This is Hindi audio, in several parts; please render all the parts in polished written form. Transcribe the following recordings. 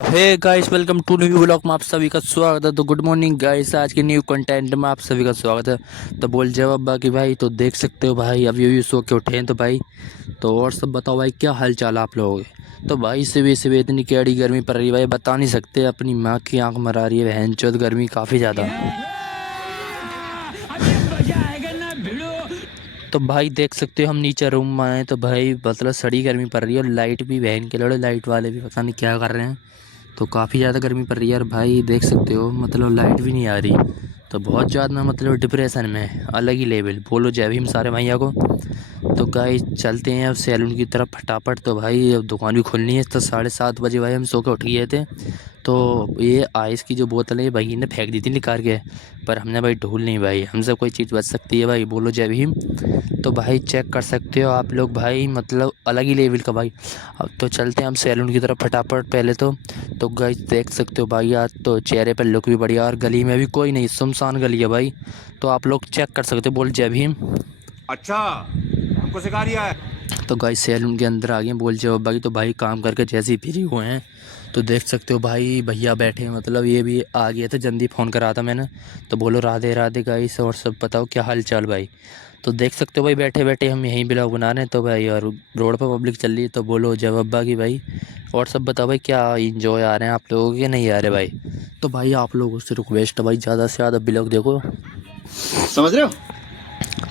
Hey guys, welcome to new blog में आप सभी का स्वागत है। तो गुड मॉर्निंग गाइस, आज के न्यू कंटेंट में आप सभी का स्वागत है। तो बोल जवाब बाकी भाई, तो देख सकते हो भाई अभी अभी सो के उठे हैं। तो भाई तो और सब बताओ भाई, क्या हाल चाल आप लोगों के। तो भाई सुबह सुबह इतनी कैडी गर्मी पड़ रही है भाई, बता नहीं सकते। अपनी माँ की आंख मरा रही है बहन चौथ, गर्मी काफ़ी ज़्यादा। तो भाई देख सकते हो हम नीचे रूम में आए, तो भाई मतलब सड़ी गर्मी पड़ रही है। और लाइट भी बहन के लड़े, लाइट वाले भी पता नहीं क्या कर रहे हैं। तो काफ़ी ज़्यादा गर्मी पड़ रही है यार भाई, देख सकते हो मतलब लाइट भी नहीं आ रही। तो बहुत ज़्यादा मतलब डिप्रेशन में है, अलग ही लेवल। बोलो जय भीम सारे भैया को। तो गाइस चलते हैं अब सैलून की तरफ फटाफट। तो भाई अब दुकान भी खुलनी है। तो 7:30 बजे भाई हम सो के उठ गए थे। तो ये आइस की जो बोतल है ये भाई ने फेंक दी थी निकाल के, पर हमने भाई ढूल नहीं भाई, हमसे कोई चीज़ बच सकती है भाई। बोलो जय भीम। तो भाई चेक कर सकते हो आप लोग भाई, मतलब अलग ही लेवल का भाई। अब तो चलते हैं हम सैलून की तरफ फटाफट पहले तो गाइस देख सकते हो भाई, आज तो चेहरे पर लुक भी बढ़िया और गली में भी कोई नहीं, सुनसान गली है भाई। तो आप लोग चेक कर सकते हो। बोल जय भीम। अच्छा, हमको सिखा रिया है। तो गाइस सैलून के अंदर आ गए बोल जय भाई। तो भाई काम करके जैसे ही फ्री हुए हैं, तो देख सकते हो भाई भैया बैठे हैं, मतलब ये भी आ गया था, जल्दी फ़ोन करा था मैंने। तो बोलो राधे राधे गाइस, और सब बताओ क्या हाल चाल भाई। तो देख सकते हो भाई बैठे बैठे हम यहीं ब्लॉग बना रहे हैं। तो भाई और रोड पर पब्लिक चल रही है। तो बोलो जय अब्बा की भाई। और सब बताओ भाई, क्या इंजॉय आ रहे हैं आप लोगों के, नहीं आ रहे भाई। तो भाई आप लोगों से रिक्वेस्ट है भाई, ज़्यादा से ज़्यादा ब्लॉग देखो। समझ रहे हो?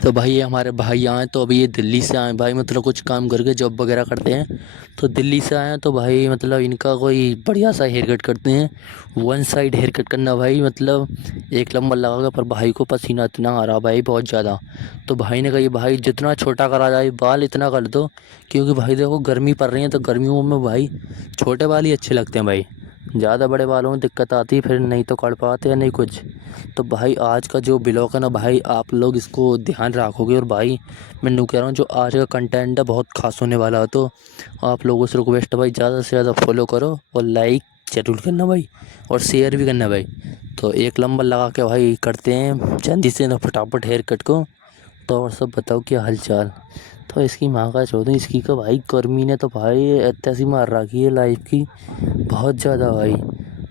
तो भाई ये हमारे भाई आए, तो अभी ये दिल्ली से आए भाई, मतलब कुछ काम करके जॉब वगैरह करते हैं। तो दिल्ली से आए हैं। तो भाई मतलब इनका कोई बढ़िया सा हेयर कट करते हैं, वन साइड हेयर कट करना भाई, मतलब एक नंबर लगाएगा। पर भाई को पसीना इतना आ रहा भाई, बहुत ज़्यादा। तो भाई ने कहा ये भाई जितना छोटा करा जाए बाल इतना कर दो, क्योंकि भाई देखो गर्मी पड़ रही है, तो गर्मियों में भाई छोटे बाल ही अच्छे लगते हैं भाई। ज़्यादा बड़े बालों में दिक्कत आती है, फिर नहीं तो कर पाते या नहीं कुछ। तो भाई आज का जो ब्लॉग है ना भाई, आप लोग इसको ध्यान रखोगे। और भाई मैं न्यू कह रहा हूँ, जो आज का कंटेंट है बहुत खास होने वाला है। तो आप लोगों से रिक्वेस्ट है भाई, ज़्यादा से ज़्यादा फॉलो करो और लाइक जरूर करना भाई, और शेयर भी करना भाई। तो एक नंबर लगा के भाई करते हैं जल्दी से ना फटाफट हेयर कट को। तो और सब बताओ क्या हाल चाल। तो इसकी माँ का चौधरी, इसकी का भाई गर्मी ने तो भाई ऐसी मार रखी है लाइफ की, बहुत ज़्यादा भाई।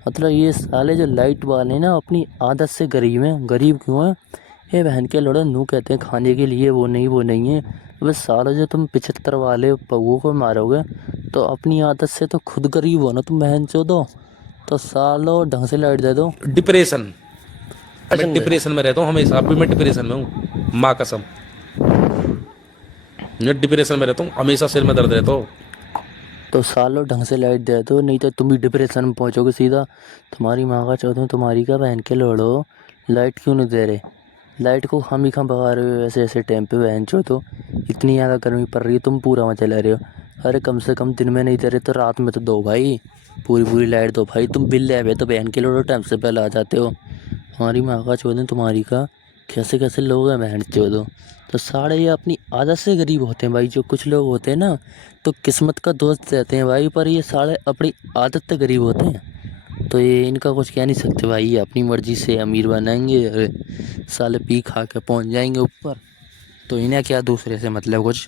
मतलब ये साले जो लाइट वाले ना अपनी आदत से गरीब हैं। गरीब क्यों हैं? ये बहन के लड़े नू कहते हैं खाने के लिए, वो नहीं है। बस साला जो तुम 75 वाले पौओं को मारोगे, तो अपनी आदत से तो खुद गरीब हो ना तुम बहन चो। तो सालो ढंग से लाइट दे दो। डिप्रेशन। मैं अचन डिप्रेशन में रहता हूँ हमेशा, अभी मैं डिप्रेशन में हूँ, माँ कसम। मैं डिप्रेशन में रहता हूँ हमेशा, सिर में दर्द रहता हो। तो सालों ढंग से लाइट दे दो, नहीं तो तुम भी डिप्रेशन में पहुंचोगे सीधा। तुम्हारी माँ का चौधरी, तुम्हारी का बहन के लोड़ो, लाइट क्यों नहीं दे रहे। लाइट को हम ही कहाँ भगा रहे हो ऐसे ऐसे टाइम पे बहन चो। तो इतनी ज़्यादा गर्मी पड़ रही है, तुम पूरा मजा ले रहे हो। अरे कम से कम दिन में नहीं दे रहे तो रात में तो दो भाई, पूरी पूरी लाइट दो भाई। तुम बिल ले आए तो बहन के लोड़ो टाइम से पहले आ जाते हो। हमारी माँ का चौधरी, तुम्हारी का कैसे कैसे लोग हैं बहन चौधो। तो सारे ये अपनी आदत से गरीब होते हैं भाई। जो कुछ लोग होते हैं ना, तो किस्मत का दोस्त रहते हैं भाई, पर ये सारे अपनी आदत से गरीब होते हैं। तो ये इनका कुछ कह नहीं सकते भाई, ये अपनी मर्जी से अमीर बनाएंगे और साले पी खा के पहुंच जाएंगे ऊपर। तो इन्हें क्या दूसरे से मतलब कुछ।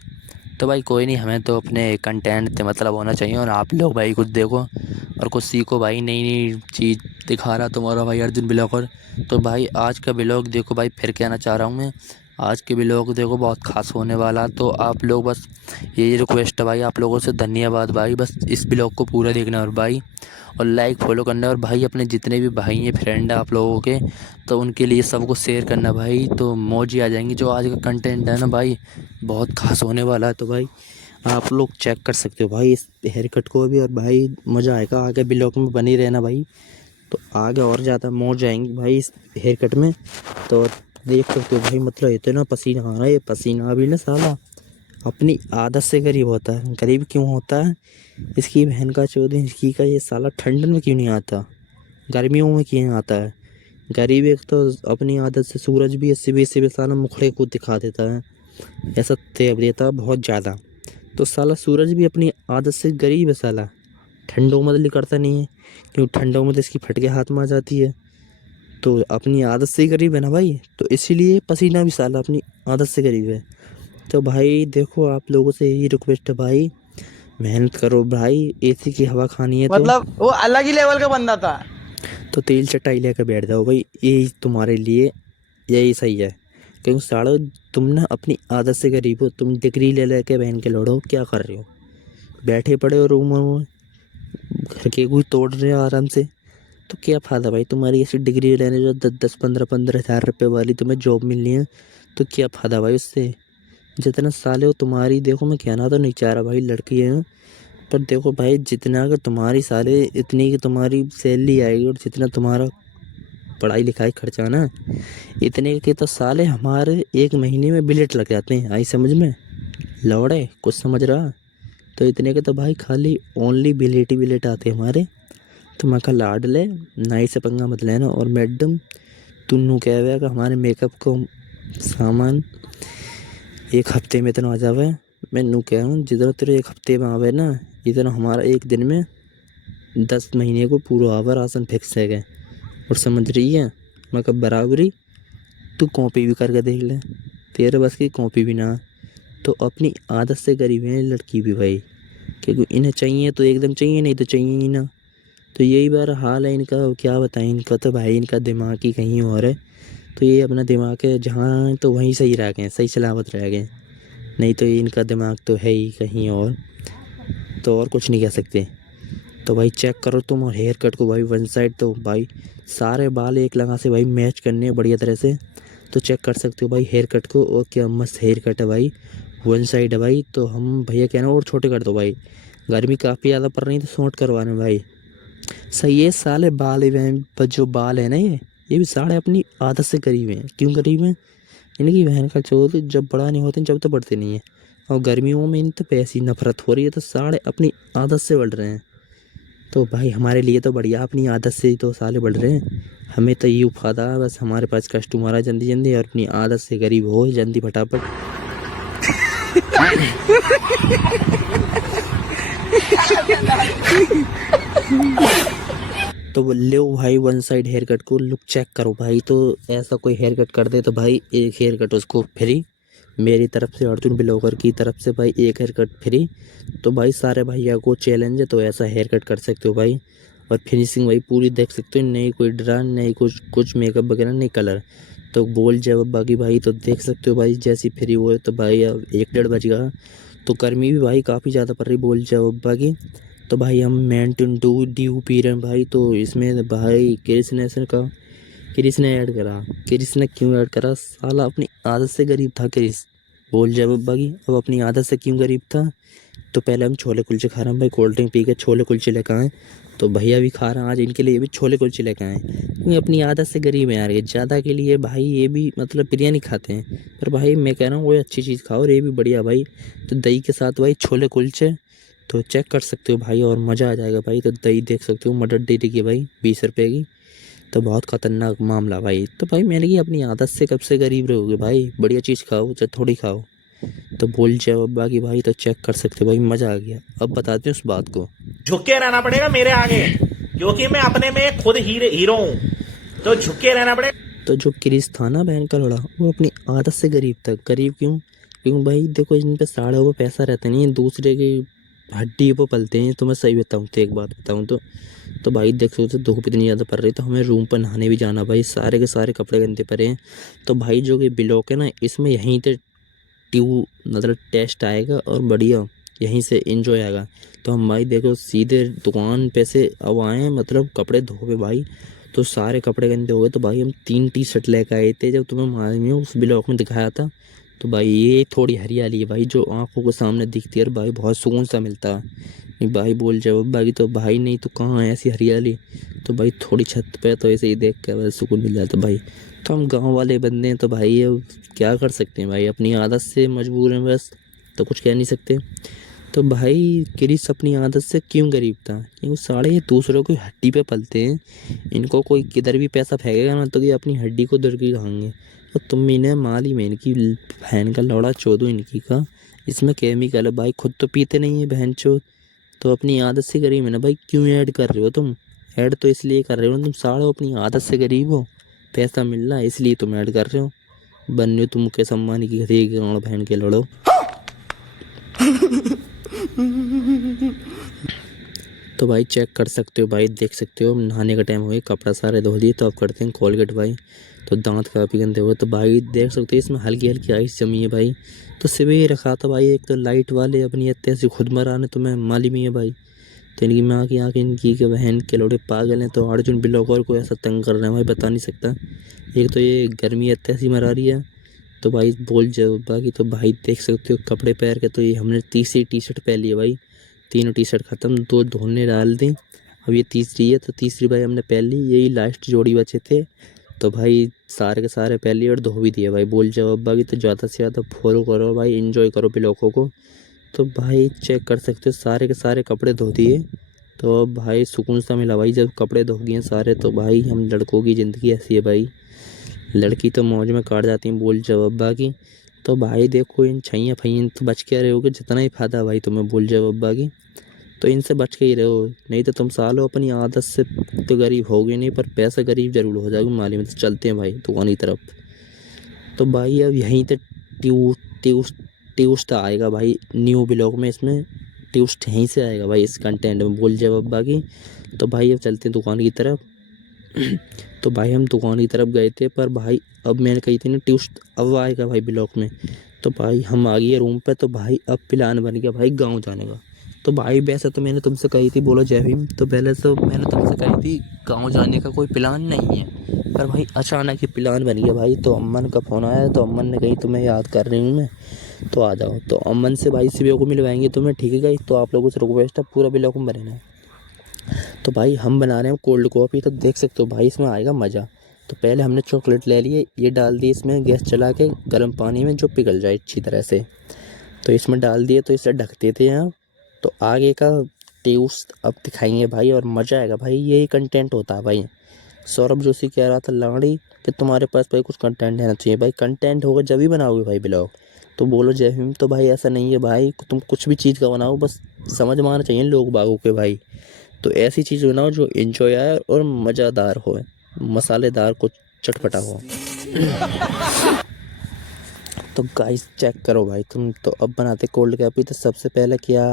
तो भाई कोई नहीं, हमें तो अपने कंटेंट से मतलब होना चाहिए। और आप लोग भाई कुछ देखो और कुछ सीखो भाई, नई नई चीज़ दिखा रहा तुम्हारा भाई अर्जुन ब्लॉगर। तो भाई आज का ब्लॉग देखो भाई, फिर कहना चाह रहा हूँ मैं, आज के ब्लॉग देखो बहुत खास होने वाला। तो आप लोग बस यही रिक्वेस्ट है भाई आप लोगों से, धन्यवाद भाई, बस इस ब्लॉग को पूरा देखना और भाई, और लाइक फॉलो करना। और भाई अपने जितने भी भाई हैं फ्रेंड हैं आप लोगों के, तो उनके लिए सबको शेयर करना भाई। तो मौज ही आ जाएंगी। जो आज का कंटेंट है ना भाई, बहुत खास होने वाला है। तो भाई आप लोग चेक कर सकते हो भाई इस हेयर कट को भी, और भाई मज़ा आएगा। आगे ब्लॉग में बनी रहना भाई, तो आगे और ज़्यादा मौज आएंगी भाई इस हेयर कट में। तो देख सकते हो भाई, मतलब इतना पसीना आ रहा है। ये पसीना भी ना साला अपनी आदत से गरीब होता है। गरीब क्यों होता है? इसकी बहन का चौधरी, इसकी का ये साला ठंडन में क्यों नहीं आता, गर्मियों में क्यों आता है। गरीब एक तो अपनी आदत से, सूरज भी इससे भी साला मुखड़े को दिखा देता है, ऐसा तेब देता है बहुत ज़्यादा। तो साला सूरज भी अपनी आदत से गरीब है साला, ठंडों में तो करता नहीं है, क्योंकि ठंडों में तो इसकी फटके हाथ में आ जाती है। तो अपनी आदत से ही गरीब है ना भाई, तो इसीलिए पसीना भी साला अपनी आदत से गरीब है। तो भाई देखो आप लोगों से यही रिक्वेस्ट है भाई, मेहनत करो भाई, एसी की हवा खानी है तो मतलब वो अलग ही लेवल का बंदा था। तेल चटाई लेकर बैठ जाओ भाई, यही तुम्हारे लिए यही सही है। क्योंकि साड़ो, तुम ना अपनी आदत से गरीब हो, तुम डिग्री ले लेके बहन के लड़ो, क्या कर रहे हो? बैठे पड़े हो रूम में, घर के कोई तोड़ रहे हो आराम से, तो क्या फ़ायदा भाई? तुम्हारी ऐसी डिग्री लेने जो 10-15 वाली तुम्हें जॉब मिलनी है, तो क्या फ़ायदा भाई उससे? जितना साले हो तुम्हारी, देखो मैं कहना तो नहीं चाह रहा भाई, लड़की है, पर देखो भाई, जितना अगर तुम्हारी साले इतनी की तुम्हारी सैलरी आएगी और जितना तुम्हारा पढ़ाई लिखाई खर्चा ना, इतने के तो साले हमारे एक महीने में बिलेट लग जाते हैं। आई समझ में लौड़े? कुछ समझ रहा? तो इतने के तो भाई खाली ओनली बिलेट ही बिलेट आते हैं हमारे। तो मैं कहा लाड ले, नाई से पंगा मत लेना। और मैडम तुन्नू कह हुआ कि हमारे मेकअप को सामान 1 हफ्ते में इतना आ जावे। मैं नू कह हूँ जितना तेरे 1 हफ्ते में आवे ना, इतना हमारा एक दिन में 10 महीने को पूरा आवा, राशन फिक्स है। और समझ रही है? मैं कब बराबरी, तू कॉपी भी करके देख ले, तेरे बस की कॉपी भी ना। तो अपनी आदत से गरीब है लड़की भी भाई, क्योंकि इन्हें चाहिए तो एकदम चाहिए, नहीं तो चाहिए ही ना। तो यही बार हाल है इनका, क्या बताएं इनका। तो भाई इनका दिमाग ही कहीं और है। तो ये अपना दिमाग है जहाँ, तो वहीं सही रह गए, सही सलामत रह गए। नहीं तो ये इनका दिमाग तो है ही कहीं और, तो और कुछ नहीं कह सकते। तो भाई चेक करो तुम, और हेयर कट को भाई वन साइड, तो भाई सारे बाल एक लगा से भाई मैच करने हैं बढ़िया तरह से। तो चेक कर सकते हो भाई हेयर कट को, और क्या मस्त हेयर कट है भाई, वन साइड है भाई। तो हम भैया कहना और छोटे कर दो भाई, गर्मी काफ़ी ज़्यादा पड़ रही है, तो शॉर्ट करवाने भाई। सही है, साले बाल ही बहन पर जो बाल है ना, ये भी साले अपनी आदत से गरीब हैं। क्यों गरीब हैं? इनकी बहन का चोद जब बड़ा नहीं होते जब तो बढ़ते नहीं है। और गर्मियों में इन तो पैसी नफरत हो रही है, तो साले अपनी आदत से बढ़ रहे हैं। तो भाई हमारे लिए तो बढ़िया, अपनी आदत से ही तो साले बढ़ रहे हैं। हमें तो ये फायदा है बस, हमारे पास कस्टमर आ जल्दी जल्दी, और अपनी आदत से गरीब हो जल्दी फटाफट। तो वो ले भाई वन साइड हेयर कट को लुक चेक करो भाई। तो ऐसा कोई हेयर कट कर दे तो भाई एक हेयर कट उसको फ्री, मेरी तरफ से अर्जुन ब्लॉगर की तरफ से भाई एक हेयर कट फ्री। तो भाई सारे भैया को चैलेंज है, तो ऐसा हेयर कट कर सकते हो भाई। और फिनिशिंग भाई पूरी देख सकते हो, नहीं कोई ड्रा, नहीं कुछ मेकअप वगैरह, नहीं कलर। तो बोल जब बाकी भाई, तो देख सकते हो भाई जैसी फ्री हुए। तो भाई अब 1-1:30 बज गया, तो गर्मी भी भाई काफ़ी ज़्यादा पड़ रही, बोल जब बाकी। तो भाई हम मेंटेन ड्यू पी रहे हैं भाई। तो इसमें भाई क्रिस ने ऐड करा। क्रिस ने क्यों ऐड करा? साला अपनी आदत से गरीब था क्रिस, बोल जब बागी। अब अपनी आदत से क्यों गरीब था? तो पहले हम छोले कुलचे खा रहे हैं भाई, कोल्ड ड्रिंक पी के छोले कुलचे लेकर आए। तो भैया भी खा रहे हैं आज, इनके लिए भी छोले कुलचे लेकर आए, क्योंकि अपनी आदत से गरीब है यार। ये ज़्यादा के लिए भाई ये भी मतलब बिरयानी खाते हैं, पर भाई मैं कह रहा हूँ वो अच्छी चीज़ खाओ, और ये भी बढ़िया भाई। तो दही के साथ भाई छोले कुलचे, तो चेक कर सकते हो भाई, और मज़ा आ जाएगा भाई। तो दही देख सकते हो, मटर दही की भाई 20 रुपये की। तो बहुत ख़तरनाक मामला भाई। तो भाई मैंने की अपनी आदत से कब से गरीब रहोगे भाई, बढ़िया चीज़ खाओ चाहे थोड़ी खाओ। तो बोल जवाब बाकी भाई, तो चेक कर सकते हो भाई, मज़ा आ गया। अब बताते हैं उस बात को। झुक के रहना पड़ेगा मेरे आगे, क्योंकि मैं अपने में खुद हीरो हूँ, तो झुक के रहना पड़ेगा। तो जो क्रिस था ना बहन का लड़ा, वो अपनी आदत से गरीब था। गरीब क्यों? क्योंकि भाई देखो इन पे साढ़े वो पैसा रहता नहीं है, दूसरे की हड्डी पे पलते हैं। तो मैं सही बताऊँ तो एक बात बताऊँ तो भाई देख सकते हो धूप इतनी ज़्यादा पड़ रही, तो हमें रूम पर नहाने भी जाना भाई, सारे के सारे कपड़े गंदे पड़े हैं। तो भाई जो कि ब्लॉक है ना, इसमें यहीं से मतलब टेस्ट आएगा और बढ़िया यहीं से इंजॉय आएगा। तो हम भाई देखो सीधे दुकान पे से अब आए, मतलब कपड़े धोवे भाई। तो सारे कपड़े गंदे हो गए, तो भाई हम 3 टी-शर्ट लेकर आए थे, जब तुम्हें मालूम है उस ब्लॉग में दिखाया था। तो भाई ये थोड़ी हरियाली है भाई, जो आंखों के सामने दिखती है, और भाई बहुत सुकून सा मिलता है। नहीं भाई बोल जब भाई, तो भाई नहीं तो कहाँ है ऐसी हरियाली। तो भाई थोड़ी छत पे तो ऐसे ही देख के बस सुकून मिल जाता भाई। तो हम गांव वाले बंदे हैं, तो भाई अब क्या कर सकते हैं भाई, अपनी आदत से मजबूर हैं बस, तो कुछ कह नहीं सकते। तो भाई क्रिस अपनी आदत से क्यों गरीब था? क्योंकि साढ़े ये दूसरों की हड्डी पे पलते हैं। इनको कोई किधर भी पैसा फेंकेगा ना, तो ये अपनी हड्डी को दर की खाएंगे। और तुम इन्हें माली में इनकी बहन का लौड़ा चोदो इनकी का, इसमें केमिकल है भाई, खुद तो पीते नहीं है बहन चोद। तो अपनी आदत से गरीब है ना भाई, क्यों ऐड कर रहे हो तुम? ऐड तो इसलिए कर रहे हो तुम साढ़े अपनी आदत से गरीब हो, पैसा मिल रहा है इसलिए तुम ऐड कर रहे हो। बन्ने तुम के सम्मान की गधी गाँव बहन के लड़ो। तो भाई चेक कर सकते हो भाई, देख सकते हो नहाने का टाइम हो गया, कपड़ा सारे धो दिए, तो अब करते हैं कोलगेट भाई। तो दांत काफ़ी गंदे हुए, तो भाई देख सकते हो इसमें हल्की हल्की आइस जमी है भाई। तो सुबह ही रखा था भाई, एक तो लाइट वाले अपनी इतने से खुद मराने तो मैं मालूम ही है भाई। तो इनकी माँ की आँख इनकी के बहन के लोड़े पागल हैं, तो अर्जुन ब्लॉगर को ऐसा तंग कर रहे हैं भाई, बता नहीं सकता। एक तो ये गर्मी इतनी ऐसी मरा रही है, तो भाई बोल जाओ बाकी। तो भाई देख सकते हो कपड़े पहन के, तो ये हमने तीसरी टी शर्ट पहन ली है भाई। तीनों टी शर्ट ख़त्म, दो धोने डाल दी, अब ये तीसरी है। तो तीसरी भाई हमने पहन ली, यही लास्ट जोड़ी बचे थे। तो भाई सारे के सारे पहन लिए और धो भी दिए भाई। बोल जाओ बाकी। तो ज़्यादा से ज़्यादा फॉलो करो भाई, एंजॉय करो ब्लॉगों को। तो भाई चेक कर सकते हो सारे के सारे कपड़े धो दिए। तो अब भाई सुकून सा मिला भाई जब कपड़े धो गए सारे। तो भाई हम लड़कों की ज़िंदगी ऐसी है भाई, लड़की तो मौज में काट जाती हैं, बोल जवाबा की। तो भाई देखो इन छैया फैया तो बच के रहोगे, जितना ही फायदा भाई तुम्हें बोल जवाबा की। तो इनसे बच के ही रहो, नहीं तो तुम सालों अपनी आदत से तो गरीब होगे नहीं, पर पैसा गरीब जरूर हो जाओगे माली में। तो चलते हैं भाई दुकान की तरफ। तो भाई अब यहीं तक ट्यूस्ट आएगा भाई न्यू ब्लॉग में, इसमें ट्यूस्ट यहीं से आएगा भाई इस कंटेंट में, बोल जवाबा की। तो भाई अब चलते हैं दुकान की तरफ। तो भाई हम दुकान की तरफ गए थे, पर भाई अब मैंने कही थी ना ट्यूस्ट अब आएगा भाई ब्लॉग में। तो भाई हम आ गए रूम पे। तो भाई अब प्लान बन गया भाई गांव जाने का। तो भाई वैसे तो मैंने तुमसे कही थी, बोलो जय भीम, तो पहले तो मैंने तुमसे कही थी गांव जाने का कोई प्लान नहीं है, पर भाई अचानक ही प्लान बन गया भाई। तो अम्मन का फ़ोन आया, तो अम्मन ने कही तुम्हें याद कर रही हूँ मैं, तो आ जाओ। तो अम्मन से भाई शिव को मिलवाएंगे तुम्हें, ठीक है गाइस। तो आप लोगों से रिक्वेस्ट है पूरा ब्लॉग में रहना है। तो भाई हम बना रहे हैं कोल्ड कॉफ़ी, तो देख सकते हो भाई इसमें आएगा मज़ा। तो पहले हमने चॉकलेट ले लिए, ये डाल दी इसमें गैस चला के गर्म पानी में, जो पिघल जाए अच्छी तरह से। तो इसमें डाल दिए, तो इसे ढक देते हैं। तो आगे का टेस्ट अब दिखाएंगे भाई, और मज़ा आएगा भाई, यही कंटेंट होता है भाई। सौरभ जोशी कह रहा था लाड़ी कि तुम्हारे पास भाई कुछ कंटेंट रहना चाहिए भाई, कंटेंट होगा जब ही बनाओगे भाई ब्लॉग। तो बोलो जय भीम। तो भाई ऐसा नहीं है भाई, तुम कुछ भी चीज़ का बनाओ, बस समझ में आना चाहिए लोग बागों के भाई। तो ऐसी चीज़ बनाओ जो एंजॉय आए और मज़ेदार हो, मसालेदार, कुछ चटपटा हो। तो गाइस चेक करो भाई तुम। तो अब बनाते कोल्ड कॉफ़ी। तो सबसे पहले क्या,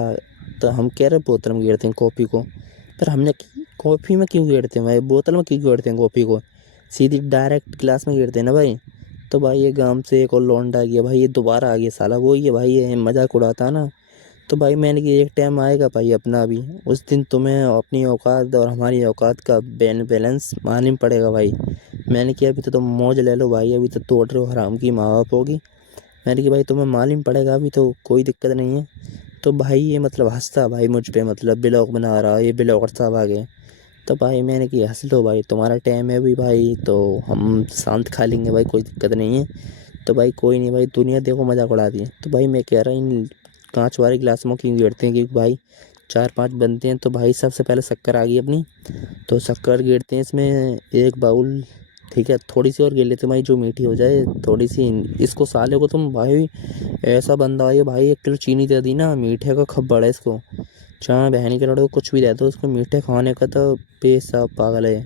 तो हम कह रहे बोतल में गिरते हैं कॉफ़ी को, पर हमने कॉफ़ी में क्यों गिरते हैं भाई, बोतल में क्यों गिरते हैं कॉफ़ी को, सीधी डायरेक्ट गिलास में गिरते हैं ना भाई। तो भाई ये गांव से एक और लौंडा आ गया भाई, ये दोबारा आ गया साला, वो ही है भाई, ये मजाक उड़ाता ना। तो भाई मैंने कि एक टाइम आएगा भाई अपना भी, उस दिन तुम्हें अपनी औकात और हमारी औकात का बैलेंस मालूम पड़ेगा भाई। मैंने किया अभी तो तुम मौज ले लो भाई, अभी तो तोड़ रहे हो हराम की माँ बाप होगी। मैंने कि भाई तुम्हें मालूम पड़ेगा, अभी तो कोई दिक्कत नहीं है। तो भाई ये मतलब हंसता भाई मुझ पे, मतलब ब्लॉग बना रहा ये ब्लॉगर साहब आ गए। तो भाई मैंने कि हंस लो भाई, तुम्हारा टाइम है अभी भाई, तो हम शांत खा लेंगे भाई, कोई दिक्कत नहीं है। तो भाई कोई नहीं भाई, दुनिया देखो मजाक उड़ाती है। तो भाई मैं कह रहा इन कांच वाले गिलास में क्यों गिरते हैं, क्योंकि भाई 4-5 बनते हैं। तो भाई सबसे पहले शक्कर आ गई अपनी, तो शक्कर गिरते हैं इसमें एक बाउल, ठीक है। थोड़ी सी और गिर लेते भाई जो मीठी हो जाए थोड़ी सी। इसको साले को तुम भाई ऐसा बंदा है भाई, 1 किलो चीनी दे दी ना, मीठे का खब्बड़ है इसको। चाहे बहनी के लड़को कुछ भी दे दो उसको, मीठे खाने का तो पेशा पागल है।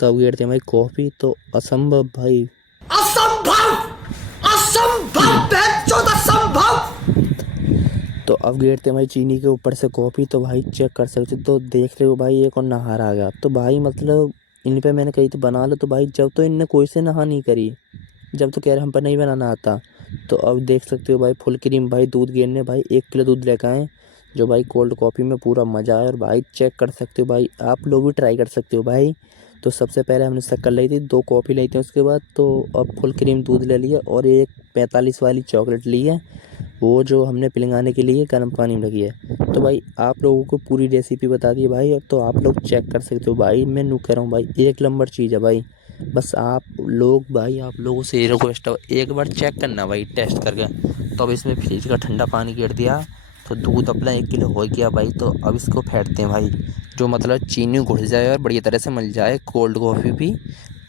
तो अब गिरते हैं भाई कॉफ़ी, तो असंभव भाई, तो अब गिरते हैं भाई चीनी के ऊपर से कॉफ़ी। तो भाई चेक कर सकते तो देख रहे हो भाई एक और नहार आ गया। तो भाई मतलब इन पे मैंने कही तो बना लो, तो भाई जब तो इनने कोई से नहा नहीं करी, जब तो कह रहे हम पर नहीं बनाना आता। तो अब देख सकते हो भाई फुल क्रीम भाई दूध गिरने, भाई 1 किलो दूध लेकर आए, जो भाई कोल्ड कॉफ़ी में पूरा मज़ा आया। और भाई चेक कर सकते हो भाई, आप लोग भी ट्राई कर सकते हो भाई। तो सबसे पहले हमने शक्कर ली थी, 2 कॉफ़ी ली थी उसके बाद। तो अब फुल क्रीम दूध ले लिया, और एक 45 वाली चॉकलेट ली है, वो जो हमने पिघलाने के लिए गर्म पानी में रखी है। तो भाई आप लोगों को पूरी रेसिपी बता दी भाई, तो आप लोग चेक कर सकते हो भाई। मैं नू कह रहा हूँ भाई 1 नंबर चीज़ है भाई। बस आप लोग भाई, आप लोगों से रिक्वेस्ट है एक बार चेक करना भाई टेस्ट करके। तो अब इसमें फ्रिज का ठंडा पानी गिर दिया, तो दूध अपना 1 किलो हो गया भाई। तो अब इसको फेंटते हैं भाई, जो मतलब चीनी घुल जाए और बढ़िया तरह से मिल जाए, कोल्ड कॉफ़ी भी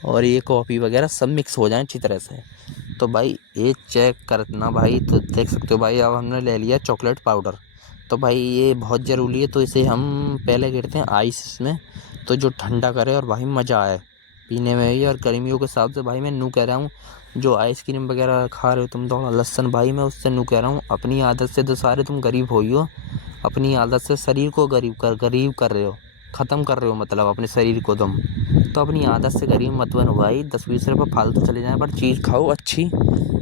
और ये कॉफ़ी वगैरह सब मिक्स हो जाए अच्छी तरह से। तो भाई ये चेक करना भाई। तो देख सकते हो भाई अब हमने ले लिया चॉकलेट पाउडर। तो भाई ये बहुत ज़रूरी है, तो इसे हम पहले गिरते हैं आइस इसमें, तो जो ठंडा करे और भाई मज़ा आए पीने में ही। और गर्मियों के हिसाब से भाई मैं नू कह रहा हूँ, जो आइसक्रीम वगैरह खा रहे हो तुम थोड़ा लहसन भाई, मैं उससे नू कह रहा हूँ अपनी आदत से तो सारे तुम गरीब हो ही हो, अपनी आदत से शरीर को गरीब कर रहे हो, ख़त्म कर रहे हो मतलब अपने शरीर को तुम। तो अपनी आदत से गरीब मत बनो भाई, 10-20 रुपये फालतू चले जाएँ पर चीज़ खाओ अच्छी,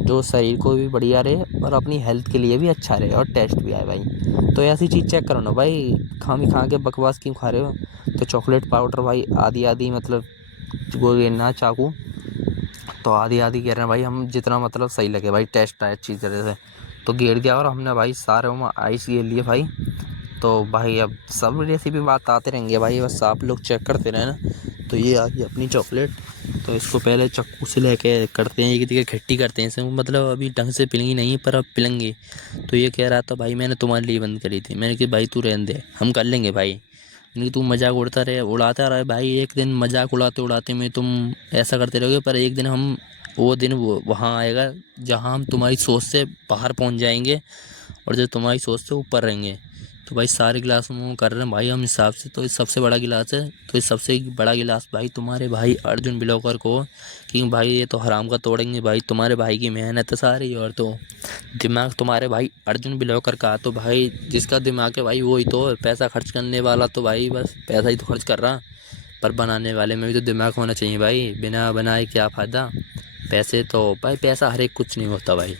जो शरीर को भी बढ़िया रहे और अपनी हेल्थ के लिए भी अच्छा रहे और टेस्ट भी आए भाई। तो ऐसी चीज़ चेक करो ना भाई, खा के बकवास क्यों खा रहे हो। तो चॉकलेट पाउडर भाई आधी मतलब वो गिनना चाकू, तो आधी कह रहे हैं भाई हम, जितना मतलब सही लगे भाई, टेस्ट आए अच्छी तरह से। तो गिर गया और हमने भाई सारे में आइस गिर लिए भाई। तो भाई अब सब रेसिपी बात आते रहेंगे भाई, बस आप लोग चेक करते रहे ना। तो ये आ गई अपनी चॉकलेट, तो इसको पहले चक्कू से लेके करते हैं, एक खट्टी करते हैं इसे, मतलब अभी ढंग से पिलेंगी नहीं पर अब पिलेंगे। तो ये कह रहा था भाई मैंने तुम्हारे लिए बंद करी थी, मैंने कहा भाई तू रहने दे, हम कर लेंगे भाई, नहीं तू मजाक उड़ाता रहे भाई। एक दिन मजाक उड़ाते में तुम ऐसा करते रहोगे, पर एक दिन हम वो दिन वहाँ आएगा जहाँ हम तुम्हारी सोच से बाहर पहुँच जाएंगे और जो तुम्हारी सोच से ऊपर रहेंगे। तो भाई सारे गिलास में कर रहे हैं भाई हम हिसाब से, तो ये सबसे बड़ा गिलास है, तो ये सबसे बड़ा गिलास भाई तुम्हारे भाई अर्जुन ब्लॉगर को, क्योंकि भाई ये तो हराम का तोड़ेंगे भाई, तुम्हारे भाई की मेहनत है सारी, और तो दिमाग तुम्हारे भाई अर्जुन ब्लॉगर का। तो भाई जिसका दिमाग है भाई वही तो पैसा खर्च करने वाला, तो भाई बस पैसा ही तो खर्च कर रहा, पर बनाने वाले में भी तो दिमाग होना चाहिए भाई, बिना बनाए क्या फ़ायदा। पैसे तो भाई पैसा हर एक कुछ नहीं होता भाई,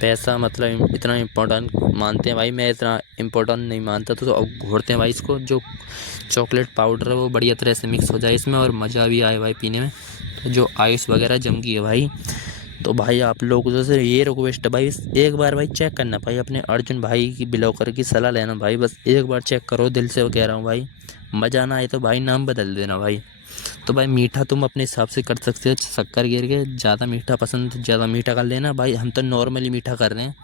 पैसा मतलब इतना इम्पोर्टेंट मानते हैं भाई, मैं इतना इम्पोर्टेंट नहीं मानता। तो अब घोरते हैं भाई इसको, जो चॉकलेट पाउडर है वो बढ़िया तरह से मिक्स हो जाए इसमें और मज़ा भी आए भाई पीने में। तो जो आइस वगैरह जम गई है भाई, तो भाई आप लोगों से ये रिक्वेस्ट है भाई, एक बार भाई चेक करना भाई, अपने अर्जुन भाई की ब्लॉगर की सलाह लेना भाई, बस एक बार चेक करो, दिल से कह रहा हूँ भाई, मज़ा ना आए तो भाई नाम बदल देना भाई। तो भाई मीठा तुम अपने हिसाब से कर सकते हो, शक्कर गिर के ज़्यादा मीठा पसंद ज़्यादा मीठा कर लेना भाई, हम तो नॉर्मली मीठा कर रहे हैं,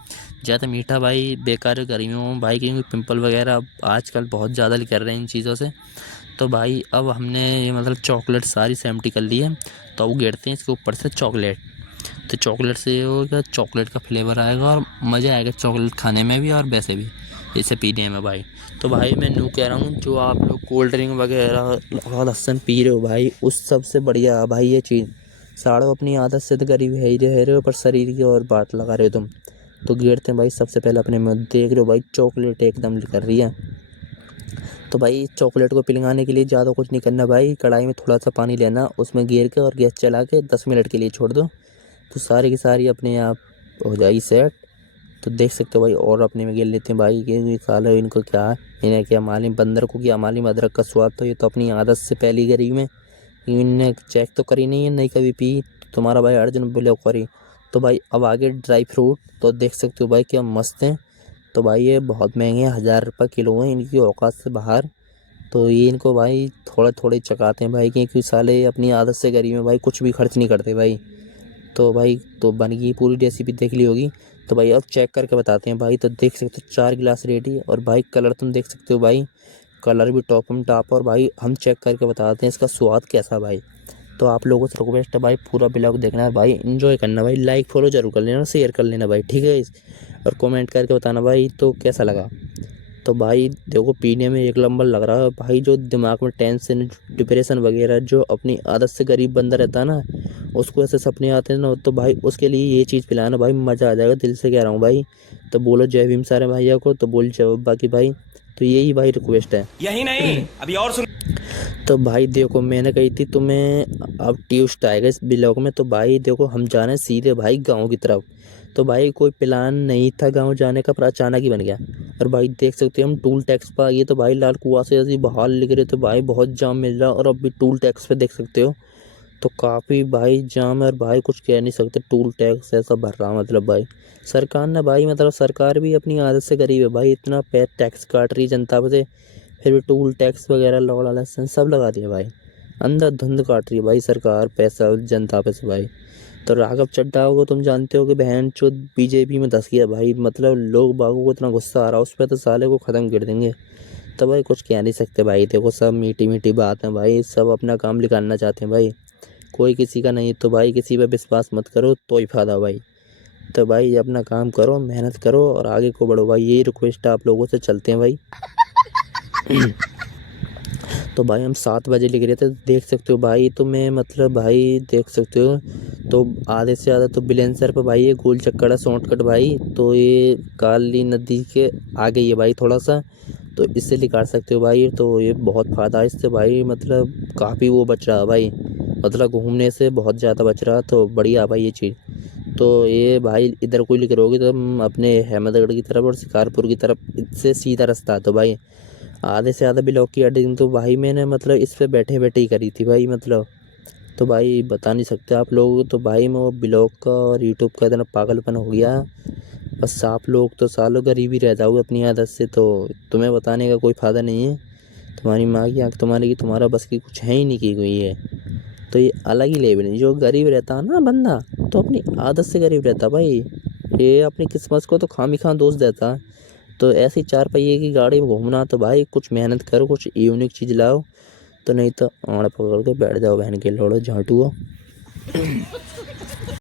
ज़्यादा मीठा भाई बेकार है गर्मियों में भाई, क्योंकि पिंपल वगैरह अब आजकल बहुत ज़्यादा कर रहे हैं इन चीज़ों से। तो भाई अब हमने ये मतलब चॉकलेट सारी सेम्प्टी कर ली है, तो अब गिरते हैं इसके ऊपर से चॉकलेट। तो चॉकलेट से होगा, चॉकलेट का फ्लेवर आएगा और मज़ा आएगा चॉकलेट खाने में भी और वैसे भी इसे पीने में भाई। तो भाई मैं न्यू कह रहा हूँ, जो आप लोग कोल्ड ड्रिंक वगैरह लस्सन पी रहे हो भाई, उस सबसे बढ़िया भाई ये चीज़ साड़ो, अपनी आदत से तो गरीब है ही रहे हो, पर शरीर की और बात लगा रहे हो तुम। तो गिरते हैं भाई, सबसे पहले अपने में देख रहे हो भाई चॉकलेट एकदम कर रही है। तो भाई चॉकलेट को पिघलाने के लिए ज़्यादा कुछ नहीं करना भाई, कढ़ाई में थोड़ा सा पानी लेना, उसमें गिर के और गैस चला के 10 मिनट के लिए छोड़ दो, तो सारी की सारी अपने आप हो जाएगी सेट। तो देख सकते हो भाई, और अपने में गिर लेते हैं भाई, कि साले इनको क्या है, इन्हें क्या मालूम, बंदर को क्या मालूम अदरक का स्वाद। तो ये तो अपनी आदत से पहली गरीब में, इनने चेक तो करी नहीं है, नहीं कभी पी, तुम्हारा भाई अर्जुन ब्लॉग करी। तो भाई अब आगे ड्राई फ्रूट, तो देख सकते हो भाई क्या मस्त हैं। तो भाई ये बहुत महंगे हैं, 1000 रुपये किलो हैं, इनकी औकात से बाहर। तो ये इनको भाई थोड़े थोड़े चकाते हैं भाई, क्योंकि साले अपनी आदत से गरीब में भाई कुछ भी खर्च नहीं करते भाई। तो भाई तो बन गई पूरी रेसिपी, देख ली होगी। तो भाई अब चेक करके बताते हैं भाई। तो देख सकते हो 4 गिलास रेडी, और भाई कलर तुम देख सकते हो भाई, कलर भी टॉपम टॉप। और भाई हम चेक करके बताते हैं इसका स्वाद कैसा भाई। तो आप लोगों से रिक्वेस्ट है भाई, पूरा ब्लॉग देखना है भाई, एंजॉय करना भाई, लाइक फॉलो जरूर कर लेना, शेयर कर लेना भाई, ठीक है। और कमेंट करके बताना भाई तो कैसा लगा। तो भाई देखो पीने में एक नंबर लग रहा है भाई, जो दिमाग में टेंशन डिप्रेशन वगैरह, जो अपनी आदत से गरीब बंदा रहता है ना, उसको ऐसे सपने आते हैं ना, तो भाई उसके लिए ये चीज़ पिलाना भाई, मज़ा आ जाएगा, दिल से कह रहा हूँ भाई। तो बोलो जय भीम सारे भैया को, तो बोल जय बाकी भाई। तो यही भाई रिक्वेस्ट है, यही नहीं अभी और सुन। तो भाई देखो मैंने कही थी तुम्हें अब ट्यूस्ट आएगा इस ब्लॉग में। तो भाई देखो हम जा रहे हैं सीधे भाई गांव की तरफ। तो भाई कोई प्लान नहीं था गांव जाने का, पर अचानक ही बन गया। और भाई देख सकते हो हम टूल टैक्स पर आ गए, तो भाई लाल कुआं से ऐसे बाहर लिख रहे थे भाई, बहुत जाम मिल रहा। और अब भी टूल टैक्स पे देख सकते हो तो काफ़ी भाई जाम है, और भाई कुछ कह नहीं सकते, टूल टैक्स ऐसा भर रहा मतलब भाई सरकार ने भाई, मतलब सरकार भी अपनी आदत से गरीब है भाई, इतना टैक्स काट रही जनता पे, फिर भी टूल टैक्स वगैरह लौड़ा लहसन सब लगा दिया भाई, अंदर धुंध काट रही है भाई सरकार पैसा जनता पे से भाई। तो राघव चड्ढा को तुम जानते हो कि बहन चो बीजेपी में धस गया भाई, मतलब लोग बागों को इतना गुस्सा आ रहा है उस पर, तो साले को ख़त्म कर देंगे। तो भाई कुछ कह नहीं सकते भाई, देखो सब मीठी मीठी बात है भाई, सब अपना काम निकालना चाहते हैं भाई, कोई किसी का नहीं। तो भाई किसी पे विश्वास मत करो, तो ही फायदा भाई। तो भाई अपना काम करो, मेहनत करो और आगे को बढ़ो भाई, यही रिक्वेस्ट है आप लोगों से। चलते हैं भाई। तो तो भाई हम 7 बजे लिख रहे थे, देख सकते हो भाई, तो मैं मतलब भाई देख सकते हो, तो आधे से ज़्यादा तो बिलेंसर पे भाई ये गोल चक्कर है शॉर्टकट भाई। तो ये काली नदी के आगे ही है भाई थोड़ा सा, तो इससे निकाल सकते हो भाई। तो ये बहुत फ़ायदा है इससे भाई, मतलब काफ़ी वो बच रहा है भाई, मतलब घूमने से बहुत ज़्यादा बच रहा है, तो बढ़िया भाई ये चीज़। तो ये भाई इधर कोई लिख रहोगे तो हम अपने अहमदगढ़ की तरफ और शिकारपुर की तरफ, इससे सीधा रास्ता है। तो भाई आधे से ज़्यादा ब्लॉग की एडिटिंग तो भाई मैंने मतलब इस पे बैठे बैठे ही करी थी भाई, मतलब तो भाई बता नहीं सकते आप लोगों को। तो भाई मैं वो ब्लॉग का और यूट्यूब का इतना पागलपन हो गया, बस आप लोग तो सालों गरीब ही रह जाओगे अपनी आदत से, तो तुम्हें बताने का कोई फ़ायदा नहीं है। तुम्हारी माँ की आँख तुम्हारे की, तुम्हारा बस की कुछ है ही नहीं की हुई है। तो ये अलग ही लेवल है, जो गरीब रहता है ना बंदा, तो अपनी आदत से गरीब रहता भाई, ये अपनी किस्मत को तो खामिखा दोष देता। तो ऐसी 4 पहिए की गाड़ी में घूमना, तो भाई कुछ मेहनत करो, कुछ यूनिक चीज़ लाओ, तो नहीं तो आड़ पकड़ के बैठ जाओ बहन के लोड़ो झांटुओ।